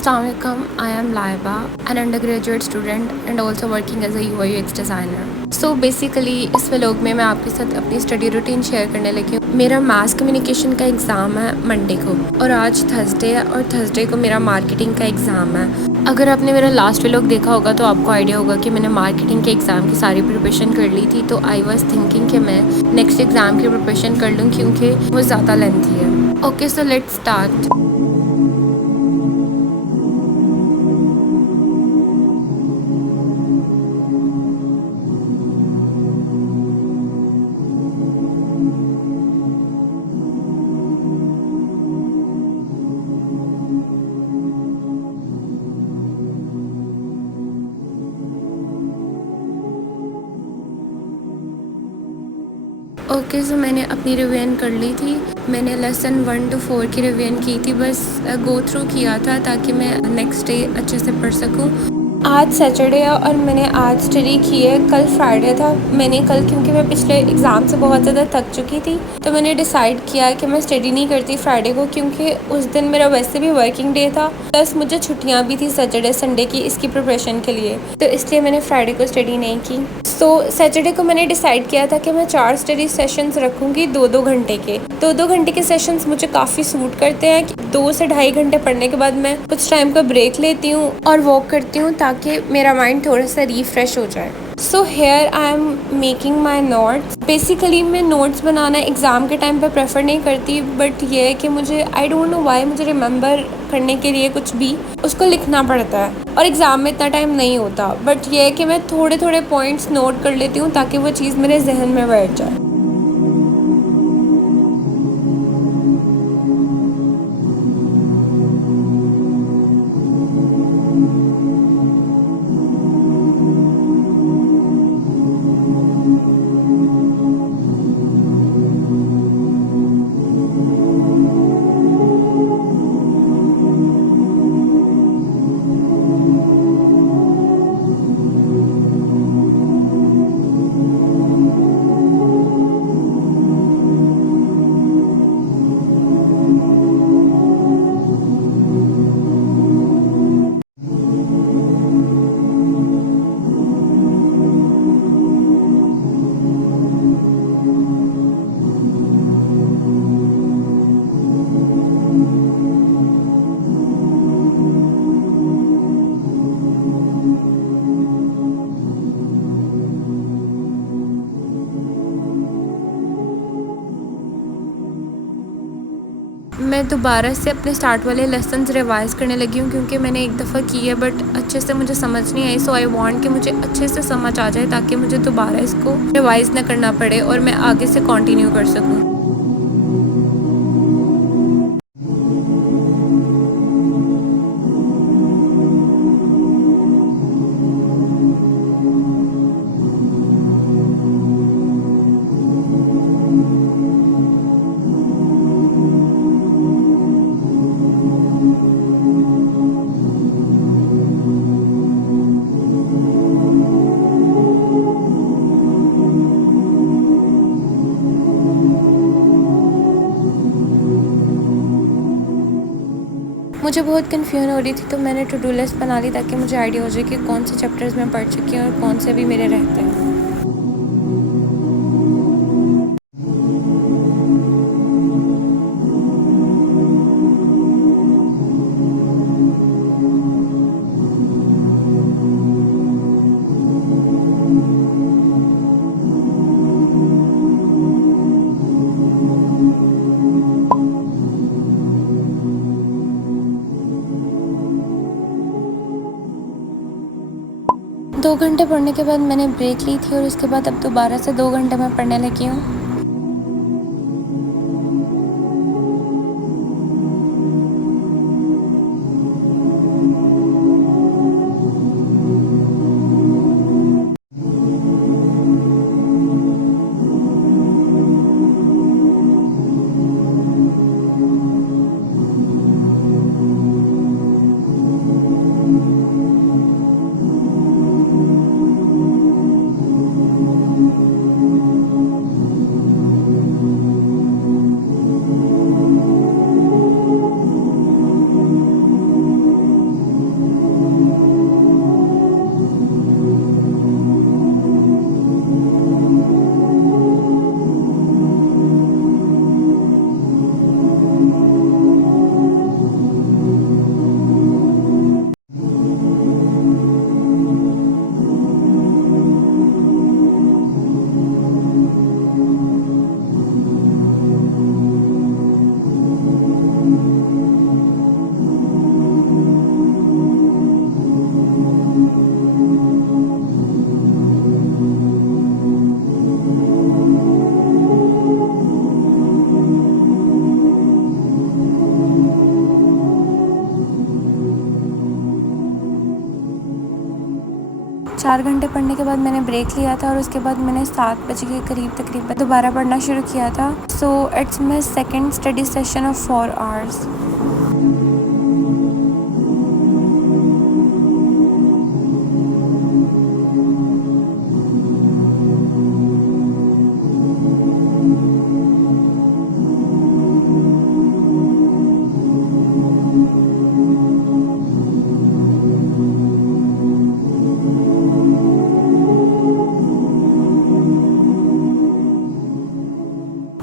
Assalamualaikum, I am Laiba, an undergraduate student and also working as a UI UX designer. So basically इस vlog में मैं आपके साथ अपनी स्टडी रूटीन शेयर करने लगी हूँ। मेरा मास कम्युनिकेशन का एग्ज़ाम है मंडे को और आज थर्सडे है और थर्सडे को मेरा मार्केटिंग का एग्ज़ाम है। अगर आपने मेरा लास्ट व्लॉग देखा होगा तो आपको आइडिया होगा कि मैंने मार्केटिंग के एग्ज़ाम की सारी प्रिपरेशन कर ली थी, तो आई वॉज थिंकिंग कि मैं नेक्स्ट एग्ज़ाम की प्रिपरेशन कर लूँ क्योंकि वो ज़्यादा लेंथी है। Okay, so let's start. Okay, so मैंने अपनी रिवीजन कर ली थी। मैंने लेसन 1 to 4 की रिवीजन की थी, बस गो थ्रू किया था ताकि मैं नेक्स्ट डे अच्छे से पढ़ सकूं। आज सैटरडे है और मैंने आज स्टडी की है। कल फ्राइडे था, मैंने कल क्योंकि मैं पिछले एग्ज़ाम से बहुत ज़्यादा थक चुकी थी तो मैंने डिसाइड किया कि मैं स्टडी नहीं करती फ्राइडे को, क्योंकि उस दिन मेरा वैसे भी वर्किंग डे था, प्लस मुझे छुट्टियाँ भी थी सैटरडे संडे की इसकी प्रिपरेशन के लिए, तो इसलिए मैंने फ्राइडे को स्टडी नहीं की। तो सैटरडे को मैंने डिसाइड किया था कि मैं 4 स्टडी सेशंस रखूँगी 2-2 घंटे के। 2-2 घंटे के सेशंस मुझे काफ़ी सूट करते हैं। 2 से ढाई घंटे पढ़ने के बाद मैं कुछ टाइम का ब्रेक लेती हूँ और वॉक करती हूँ ताकि मेरा माइंड थोड़ा सा रिफ्रेश हो जाए। So here I am making my notes. Basically मैं नोट्स बनाना एग्ज़ाम के टाइम पे प्रेफर नहीं करती, बट ये है कि मुझे आई डोंट नो वाई मुझे रिमेंबर करने के लिए कुछ भी उसको लिखना पड़ता है और एग्ज़ाम में इतना टाइम नहीं होता, बट ये है कि मैं थोड़े थोड़े पॉइंट्स नोट कर लेती हूँ ताकि वो चीज़ मेरे जहन में बैठ जाए। मैं दोबारा से अपने स्टार्ट वाले लेसन्स रिवाइज़ करने लगी हूँ क्योंकि मैंने एक दफ़ा की है बट अच्छे से मुझे समझ नहीं आई। सो आई वांट कि मुझे अच्छे से समझ आ जाए ताकि मुझे दोबारा इसको रिवाइज़ ना करना पड़े और मैं आगे से कंटिन्यू कर सकूँ। मुझे बहुत कन्फ्यूजन हो रही थी तो मैंने टू डू लिस्ट बना ली ताकि मुझे आइडिया हो जाए कि कौन से चैप्टर्स मैं पढ़ चुकी हूँ और कौन से भी मेरे रहते हैं। दो घंटे पढ़ने के बाद मैंने ब्रेक ली थी और उसके बाद अब दोबारा से 2 घंटे मैं पढ़ने लगी हूँ। 4 घंटे पढ़ने के बाद मैंने ब्रेक लिया था और उसके बाद मैंने 7 बजे के करीब तकरीबन दोबारा पढ़ना शुरू किया था। So it's my second study session of 4 hours.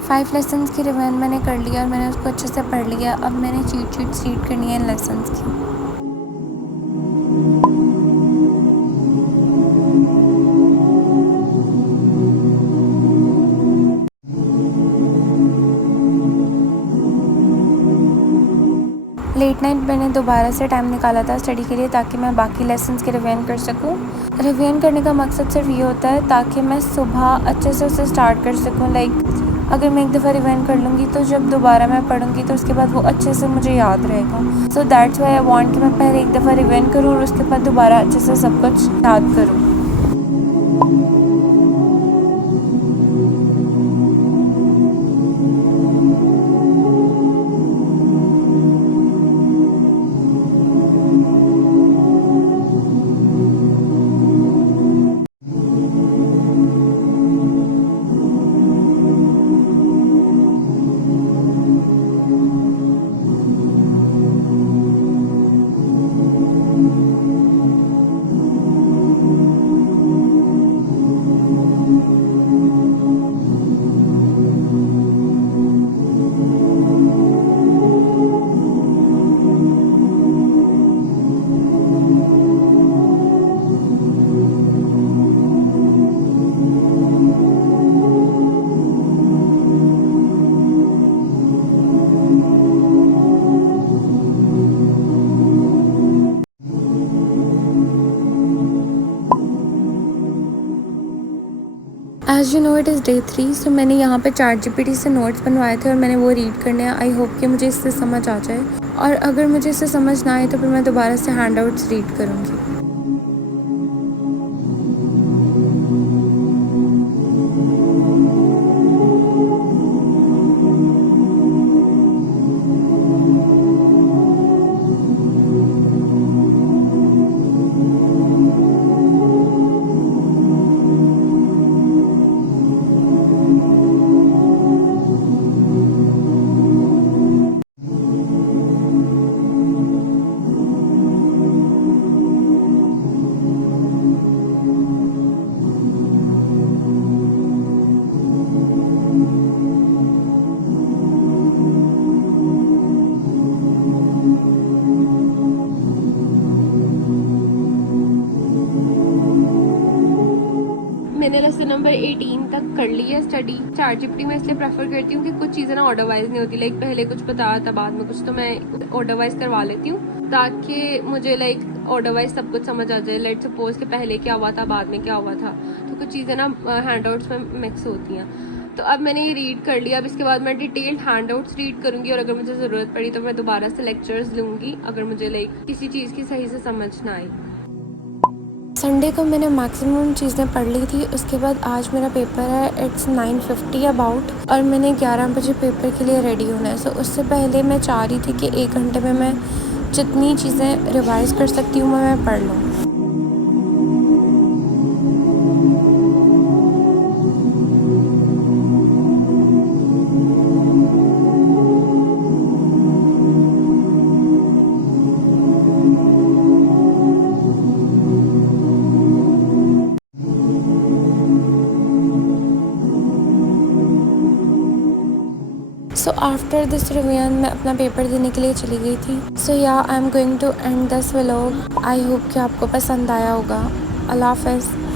Five lessons की रिवीजन मैंने कर लिया और मैंने उसको अच्छे से पढ़ लिया। अब मैंने चीट शीट्स रीड करनी है इन लेसन्स की। लेट नाइट मैंने दोबारा से टाइम निकाला था स्टडी के लिए ताकि मैं बाकी लेसन्स की रिवीजन कर सकूं। रिवीजन करने का मकसद सिर्फ ये होता है ताकि मैं सुबह अच्छे से उसे स्टार्ट कर सकूं। अगर मैं एक दफ़ा रिवीजन कर लूँगी तो जब दोबारा मैं पढ़ूँगी तो उसके बाद वो अच्छे से मुझे याद रहेगा। So that's why I want कि मैं पहले एक दफ़ा रिवीजन करूँ और उसके बाद दोबारा अच्छे से सब कुछ याद करूँ। As you know it is day 3। सो मैंने यहाँ पे ChatGPT से नोट्स बनवाए थे और मैंने वो रीड करने हैं। आई होप कि मुझे इससे समझ आ जाए और अगर मुझे इससे समझ ना आए तो फिर मैं दोबारा से हैंड आउट्स रीड करूँगी। मैंने लेसन नंबर 18 तक कर ली है स्टडी। ChatGPT में इसलिए प्रेफर करती हूँ कि कुछ चीज़ें ना ऑर्डर वाइज नहीं होती। पहले कुछ बताया था बाद में कुछ, तो मैं ऑर्डर वाइज करवा लेती हूँ ताकि मुझे ऑर्डर वाइज सब कुछ समझ आ जाए। लेट सपोज कि पहले क्या हुआ था बाद में क्या हुआ था, तो कुछ चीज़ें ना हैंड आउट्स में मिक्स होती हैं। तो अब मैंने ये रीड कर लिया। अब इसके बाद मैं डिटेल्ड हैंड आउट्स रीड करूँगी और अगर मुझे ज़रूरत पड़ी तो मैं दोबारा से लेक्चर्स लूँगी अगर मुझे किसी चीज़ की सही से समझ ना आई। संडे को मैंने मैक्सिमम चीज़ें पढ़ ली थी। उसके बाद आज मेरा पेपर है, इट्स 9:50 अबाउट, और मैंने 11 बजे पेपर के लिए रेडी होना है। सो उससे पहले मैं चाह रही थी कि 1 घंटे में मैं जितनी चीज़ें रिवाइज़ कर सकती हूँ मैं पढ़ लूँ। सो आफ्टर दिस रिवीजन मैं अपना पेपर देने के लिए चली गई थी। सो या I am going to end this vlog. I hope कि आपको पसंद आया होगा। अल्लाह हाफ़िज़।